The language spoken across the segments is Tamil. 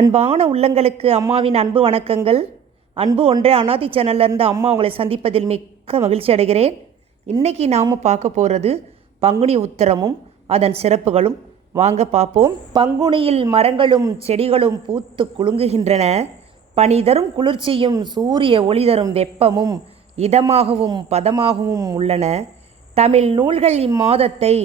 அன்பான உள்ளங்களுக்கு அம்மாவின் அன்பு வணக்கங்கள். அன்பு ஒன்றே அனாதி சேனல்லேருந்து அம்மா உங்களை சந்திப்பதில் மிக்க மகிழ்ச்சி அடைகிறேன். இன்னைக்கு நாம் பார்க்க போகிறது பங்குனி உத்தரமும் அதன் சிறப்புகளும். வாங்க பார்ப்போம். பங்குனியில் மரங்களும் செடிகளும் பூத்து குலுங்குகின்றன. பனி தரும் குளிர்ச்சியும் சூரிய ஒளி தரும் வெப்பமும் இதமாகவும் பதமாகவும் உள்ளன. தமிழ் நூல்கள் இம்மாதத்தை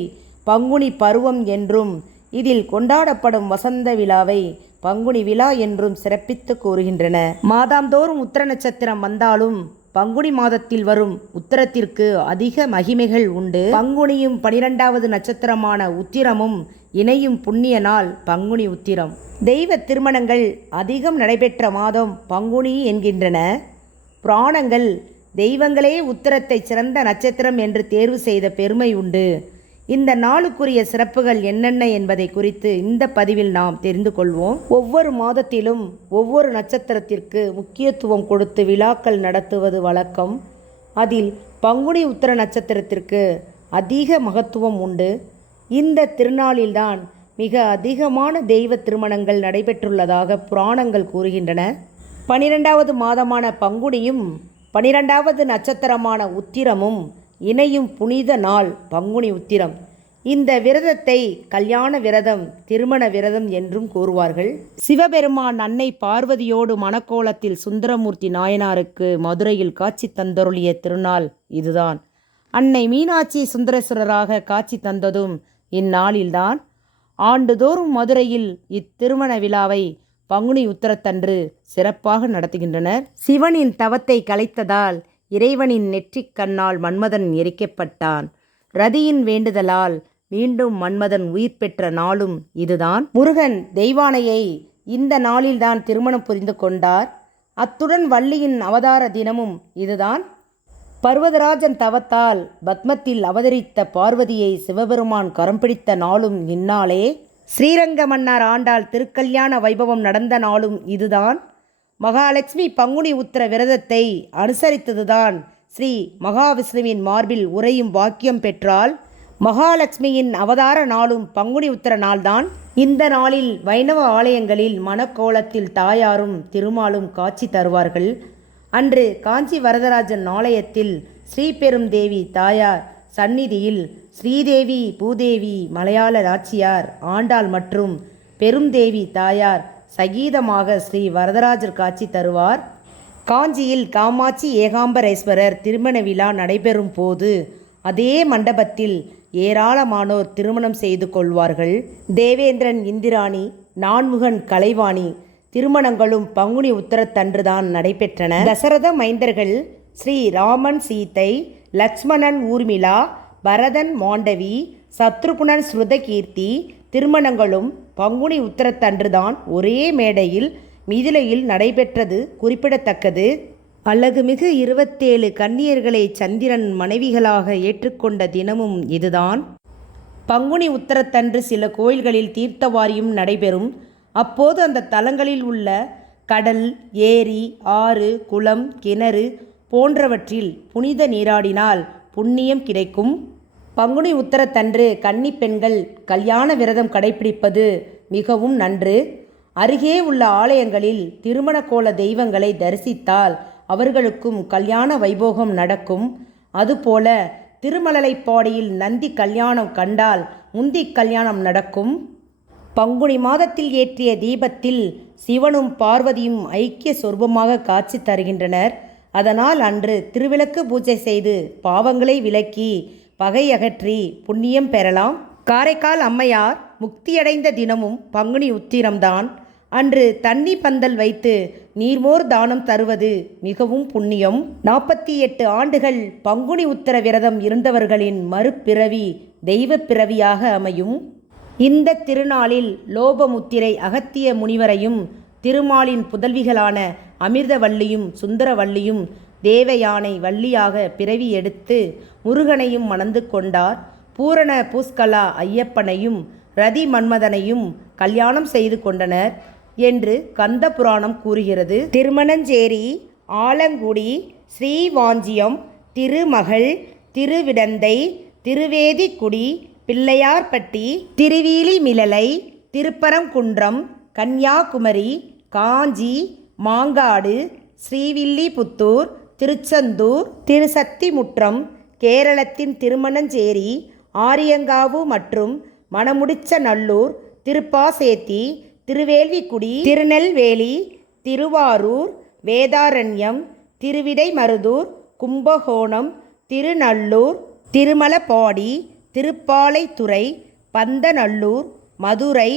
பங்குனி பருவம் என்றும் இதில் கொண்டாடப்படும் வசந்த விழாவை பங்குனி விழா என்றும் சிறப்பித்து கூறுகின்றன. மாதாந்தோறும் உத்தர நட்சத்திரம் வந்தாலும் பங்குனி மாதத்தில் வரும் உத்தரத்திற்கு அதிக மகிமைகள் உண்டு. பங்குனியும் பனிரெண்டாவது நட்சத்திரமான உத்திரமும் இணையும் புண்ணிய நாள் பங்குனி உத்திரம். தெய்வ திருமணங்கள் அதிகம் நடைபெற்ற மாதம் பங்குனி என்கின்றன. புராணங்கள் தெய்வங்களே உத்திரத்தை சிறந்த நட்சத்திரம் என்று தேர்வு செய்த பெருமை உண்டு. இந்த நாளுக்குரிய சிறப்புகள் என்னென்ன என்பதை குறித்து இந்த பதிவில் நாம் தெரிந்து கொள்வோம். ஒவ்வொரு மாதத்திலும் ஒவ்வொரு நட்சத்திரத்திற்கு முக்கியத்துவம் கொடுத்து விழாக்கள் நடத்துவது வழக்கம். அதில் பங்குனி உத்திர நட்சத்திரத்திற்கு அதிக மகத்துவம் உண்டு. இந்த திருநாளில்தான் மிக அதிகமான தெய்வ திருமணங்கள் நடைபெற்றுள்ளதாக புராணங்கள் கூறுகின்றன. பனிரெண்டாவது மாதமான பங்குனியும் பனிரெண்டாவது நட்சத்திரமான உத்திரமும் இணையும் புனித நாள் பங்குனி உத்திரம். இந்த விரதத்தை கல்யாண விரதம் திருமண விரதம் என்றும் கூறுவார்கள். சிவபெருமான் அன்னை பார்வதியோடு மணக்கோலத்தில் சுந்தரமூர்த்தி நாயனாருக்கு மதுரையில் காட்சி தந்தருளிய திருநாள் இதுதான். அன்னை மீனாட்சி சுந்தரேஸ்வரராக காட்சி தந்ததும் இந்நாளில்தான். ஆண்டுதோறும் மதுரையில் இத்திருமண விழாவை பங்குனி உத்தரத்தன்று சிறப்பாக நடத்துகின்றனர். சிவனின் தவத்தை கலைத்ததால் இறைவனின் நெற்றிக் கண்ணால் மன்மதன் எரிக்கப்பட்டான். ரதியின் வேண்டுதலால் மீண்டும் மன்மதன் உயிர் பெற்ற நாளும் இதுதான். முருகன் தெய்வானையை இந்த நாளில்தான் திருமணம் புரிந்து கொண்டார். அத்துடன் வள்ளியின் அவதார தினமும் இதுதான். பர்வதராஜன் தவத்தால் பத்மத்தில் அவதரித்த பார்வதியை சிவபெருமான் கரம் பிடித்த நாளும் இந்நாளே. ஸ்ரீரங்க மன்னார் ஆண்டாள் திருக்கல்யாண வைபவம் நடந்த நாளும் இதுதான். மகாலட்சுமி பங்குனி உத்திர விரதத்தை அனுசரித்ததுதான் ஸ்ரீ மகாவிஷ்ணுவின் மார்பில் உறையும் வாக்கியம் பெற்றால் மகாலட்சுமியின் அவதார நாளும் பங்குனி உத்தர நாள்தான். இந்த நாளில் வைணவ ஆலயங்களில் மணக்கோலத்தில் தாயாரும் திருமாலும் காட்சி தருவார்கள். அன்று காஞ்சி வரதராஜன் ஆலயத்தில் ஸ்ரீபெரும் தேவி தாயார் சந்நிதியில் ஸ்ரீதேவி பூதேவி மலையாள ராச்சியார் ஆண்டாள் மற்றும் பெருந்தேவி தாயார் சகீதமாக ஸ்ரீ வரதராஜர் காட்சி தருவார். காஞ்சியில் காமாட்சி ஏகாம்பரேஸ்வரர் திருமண விழா நடைபெறும் போது அதே மண்டபத்தில் ஏராளமானோர் திருமணம் செய்து கொள்வார்கள். தேவேந்திரன் இந்திராணி நான்முகன் கலைவாணி திருமணங்களும் பங்குனி உத்தரத்தன்றுதான் நடைபெற்றன. தசரத மைந்தர்கள் ஸ்ரீ ராமன் சீத்தை லக்ஷ்மணன் ஊர்மிளா பரதன் மாண்டவி சத்ருகுணன் ஸ்ருதகீர்த்தி திருமணங்களும் பங்குனி உத்தரத்தன்றுதான் ஒரே மேடையில் மிதிலையில் நடைபெற்றது குறிப்பிடத்தக்கது. அழகுமிகு இருபத்தேழு கன்னியர்களை சந்திரன் மனைவிகளாக ஏற்றுக்கொண்ட தினமும் இதுதான். பங்குனி உத்தரத்தன்று சில கோயில்களில் தீர்த்தவாரியும் நடைபெறும். அப்போது அந்த தலங்களில் உள்ள கடல் ஏரி ஆறு குளம் கிணறு போன்றவற்றில் புனித நீராடினால் புண்ணியம் கிடைக்கும். பங்குனி உத்தரத்தன்று கன்னி பெண்கள் கல்யாண விரதம் கடைபிடிப்பது மிகவும் நன்று. அருகே உள்ள ஆலயங்களில் திருமண கோல தெய்வங்களை தரிசித்தால் அவர்களுக்கும் கல்யாண வைபோகம் நடக்கும். அதுபோல திருமலலைப்பாடியில் நந்தி கல்யாணம் கண்டால் முந்தி கல்யாணம் நடக்கும். பங்குனி மாதத்தில் ஏற்றிய தீபத்தில் சிவனும் பார்வதியும் ஐக்கிய சொர்பமாக காட்சி தருகின்றனர். அதனால் அன்று திருவிளக்கு பூஜை செய்து பாவங்களை விலக்கி பகை அகற்றி புண்ணியம் பெறலாம். காரைக்கால் அம்மையார் முக்தியடைந்த தினமும் பங்குனி உத்திரம்தான். அன்று தண்ணி பந்தல் வைத்து நீர்மோர் தானம் தருவது மிகவும் புண்ணியம். நாற்பத்தி எட்டு ஆண்டுகள் பங்குனி உத்தர விரதம் இருந்தவர்களின் மறுபிறவி தெய்வ பிறவியாக அமையும். இந்த திருநாளில் லோபமுத்திரை அகத்திய முனிவரையும் திருமாலின் புதல்விகளான அமிர்தவள்ளியும் சுந்தரவள்ளியும் தேவயானை வள்ளியாக பிறவி எடுத்து முருகனையும் மணந்து கொண்டார். பூரண பூஸ்கலா ஐயப்பனையும் ரதி மன்மதனையும் கல்யாணம் செய்து கொண்டனர். என்று கந்த புராணம் கூறுகிறது. திருமணஞ்சேரி ஆலங்குடி ஸ்ரீவாஞ்சியம் திருமகள் திருவிடந்தை திருவேதிக்குடி பிள்ளையார்பட்டி திருவீலிமிலலை திருப்பரங்குன்றம் கன்னியாகுமரி காஞ்சி மாங்காடு ஸ்ரீவில்லிபுத்தூர் திருச்செந்தூர் திருசத்திமுற்றம் கேரளத்தின் திருமணஞ்சேரி ஆரியங்காவு மற்றும் மணமுடிச்ச நல்லூர் திருப்பாசேத்தி திருவேல்விக்குடி திருநெல்வேலி திருவாரூர் வேதாரண்யம் திருவிடைமருதூர் கும்பகோணம் திருநள்ளூர் திருமலப்பாடி திருப்பாலைத்துறை பந்தநல்லூர் மதுரை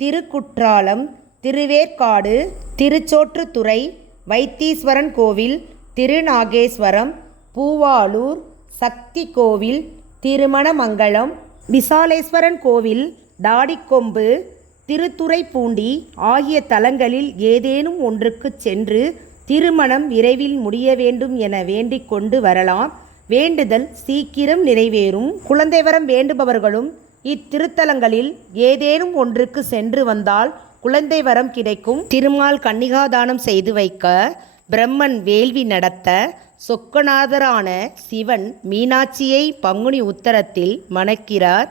திருக்குற்றாலம் திருவேற்காடு திருச்சோற்றுத்துறை வைத்தீஸ்வரன் கோவில் திருநாகேஸ்வரம் பூவாலூர் சக்தி கோவில் திருமணமங்கலம் விசாலேஸ்வரன் கோவில் தாடிக்கொம்பு திருத்துறைப்பூண்டி ஆகிய தலங்களில் ஏதேனும் ஒன்றுக்கு சென்று திருமணம் விரைவில் முடிய வேண்டும் என வேண்டிக் கொண்டு வரலாம். வேண்டுதல் சீக்கிரம் நிறைவேறும். குழந்தைவரம் வேண்டுபவர்களும் இத்திருத்தலங்களில் ஏதேனும் ஒன்றுக்கு சென்று வந்தால் குழந்தை வரம் கிடைக்கும். திருமால் கன்னிகாதானம் செய்து வைக்க பிரம்மன் வேள்வி நடத்த சொக்கநாதரான சிவன் மீனாட்சியை பங்குனி உத்தரத்தில் மணக்கிறார்.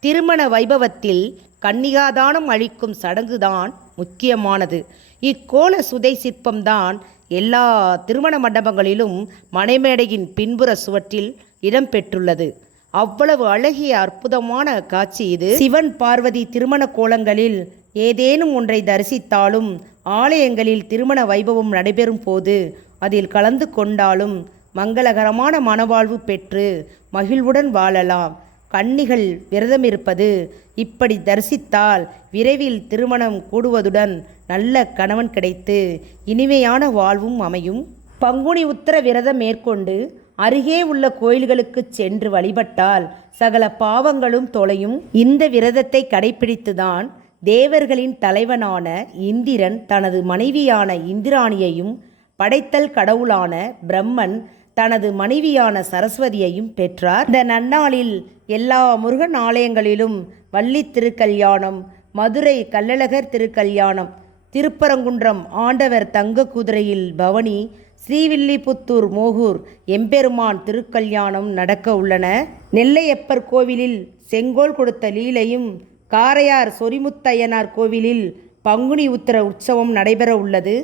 திருமண வைபவத்தில் கன்னிகாதானம் அளிக்கும் சடங்குதான் முக்கியமானது. இக்கோல சுதை சிற்பம்தான் எல்லா திருமண மண்டபங்களிலும் மனைமேடையின் பின்புற சுவற்றில் இடம்பெற்றுள்ளது. அவ்வளவு அழகிய அற்புதமான காட்சி இது. சிவன் பார்வதி திருமண கோலங்களில் ஏதேனும் ஒன்றை தரிசித்தாலும் ஆலயங்களில் திருமண வைபவம் நடைபெறும் போது அதில் கலந்து கொண்டாலும் மங்களகரமான மனவாழ்வு பெற்று மகிழ்வுடன் வாழலாம். கன்னிகள் விரதம் இருப்பது இப்படி தரிசித்தால் விரைவில் திருமணம் கூடுவதுடன் நல்ல கணவன் கிடைத்து இனிமையான வாழ்வும் அமையும். பங்குனி உத்தர விரதம் மேற்கொண்டு அருகே உள்ள கோயில்களுக்கு சென்று வழிபட்டால் சகல பாவங்களும் தொலையும். இந்த விரதத்தை கடைபிடித்துதான் தேவர்களின் தலைவனான இந்திரன் தனது மனைவியான இந்திராணியையும் படைத்தல் கடவுளான பிரம்மன் தனது மனைவியான சரஸ்வதியையும் பெற்றார். இந்த நன்னாளில் எல்லா முருகன் ஆலயங்களிலும் வள்ளி திருக்கல்யாணம் மதுரை கள்ளழகர் திருக்கல்யாணம் திருப்பரங்குன்றம் ஆண்டவர் தங்க குதிரையில் பவனி ஸ்ரீவில்லிபுத்தூர் மோகூர் எம்பெருமான் திருக்கல்யாணம் நடக்க உள்ளன. நெல்லையப்பர் கோவிலில் செங்கோல் கொடுத்த லீலையும் காரையார் சொரிமுத்தையனார் கோவிலில் பங்குனி உத்தர உற்சவம் நடைபெற உள்ளது.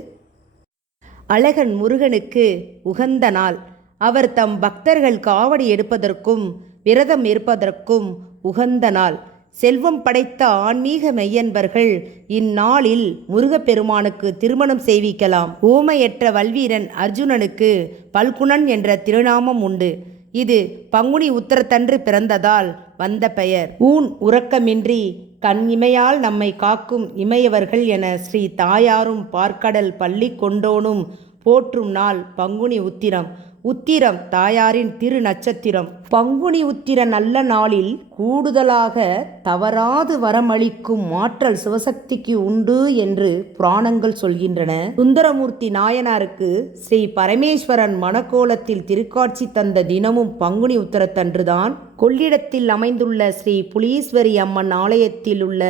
அழகன் முருகனுக்கு உகந்த நாள். அவர் தம் பக்தர்கள் காவடி எடுப்பதற்கும் விரதம் இருப்பதற்கும் உகந்த நாள். செல்வம் படைத்த ஆன்மீக மெய்யன்பர்கள் இந்நாளில் முருகப்பெருமானுக்கு திருமணம் செய்விக்கலாம். ஊமையற்ற வல்வீரன் அர்ஜுனனுக்கு பல்குணன் என்ற திருநாமம் உண்டு. இது பங்குனி உத்தரத்தன்று பிறந்ததால் வந்த பெயர். ஊன் உறக்கமின்றி கண் இமையால் நம்மை காக்கும் இமையவர்கள் என ஸ்ரீ தாயாரும் பார்க்கடல் பள்ளி கொண்டோனும் போற்றும் நாள் பங்குனி உத்திரம். உத்திரம் தாயாரின் திரு நட்சத்திரம் பங்குனி உத்திர நல்ல நாளில் கூடுதலாக தவறாது வரமளிக்கும் ஆற்றல் சிவசக்திக்கு உண்டு என்று புராணங்கள் சொல்கின்றன. சுந்தரமூர்த்தி நாயனாருக்கு ஸ்ரீ பரமேஸ்வரன் மணக்கோலத்தில் திருக்காட்சி தந்த தினமும் பங்குனி உத்தரத்தன்றுதான் கொள்ளிடத்தில் அமைந்துள்ள ஸ்ரீ புலீஸ்வரி அம்மன் ஆலயத்தில் உள்ள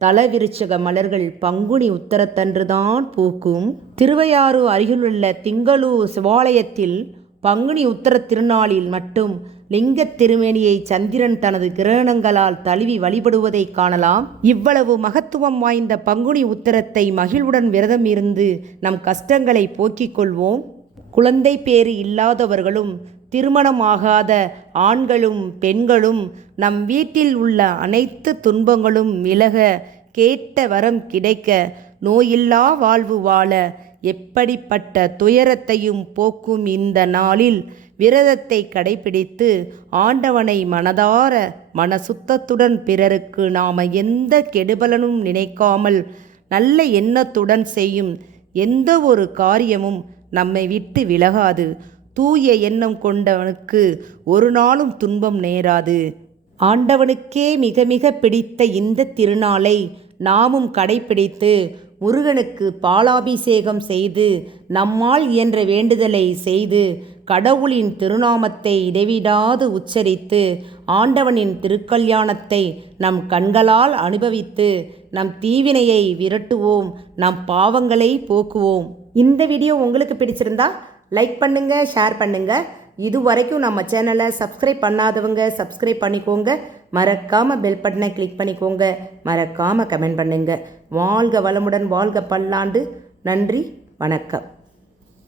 தலவிருச்சக மலர்கள் பங்குனி உத்தரத்தன்றுதான் பூக்கும். திருவையாறு அருகிலுள்ள திங்களூர் சிவாலயத்தில் பங்குனி உத்தர திருநாளில் மட்டும் லிங்கத் திருமேனியை சந்திரன் தனது கிரகணங்களால் தழுவி வழிபடுவதை காணலாம். இவ்வளவு மகத்துவம் வாய்ந்த பங்குனி உத்தரத்தை மகிழ்வுடன் விரதம் இருந்து நம் கஷ்டங்களை போக்கிக் கொள்வோம். குழந்தை பேறு இல்லாதவர்களும் திருமணமாகாத ஆண்களும் பெண்களும் நம் வீட்டில் உள்ள அனைத்து துன்பங்களும் விலக கேட்ட வரம் கிடைக்க நோயில்லா வாழ்வு வாழ எப்படிப்பட்ட துயரத்தையும் போக்கும் இந்த நாளில் விரதத்தை கடைபிடித்து ஆண்டவனை மனதார மனசுத்தத்துடன் பிறருக்கு நாம் எந்த கெடுபலனும் நினைக்காமல் நல்ல எண்ணத்துடன் செய்யும் எந்த ஒரு காரியமும் நம்மை விட்டு விலகாது. தூய எண்ணம் கொண்டவனுக்கு ஒரு நாளும் துன்பம் நேராது. ஆண்டவனுக்கே மிக மிக பிடித்த இந்த திருநாளை நாமும் கடைபிடித்து முருகனுக்கு பாலாபிஷேகம் செய்து நம்மால் இயன்ற வேண்டுதலை செய்து கடவுளின் திருநாமத்தை இடைவிடாது உச்சரித்து ஆண்டவனின் திருக்கல்யாணத்தை நம் கண்களால் அனுபவித்து நம் தீவினையை விரட்டுவோம் நம் பாவங்களை போக்குவோம். இந்த வீடியோ உங்களுக்கு பிடிச்சிருந்தா லைக் பண்ணுங்க ஷேர் பண்ணுங்க. இது வரைக்கும் நம்ம சேனலை சப்ஸ்கிரைப் பண்ணாதவங்க சப்ஸ்கிரைப் பண்ணிக்கோங்க. மறக்காமல் பெல் பட்டனை கிளிக் பண்ணிக்கோங்க. மறக்காமல் கமெண்ட் பண்ணுங்க. வாழ்க வளமுடன் வாழ்க பல்லாண்டு. நன்றி வணக்கம்.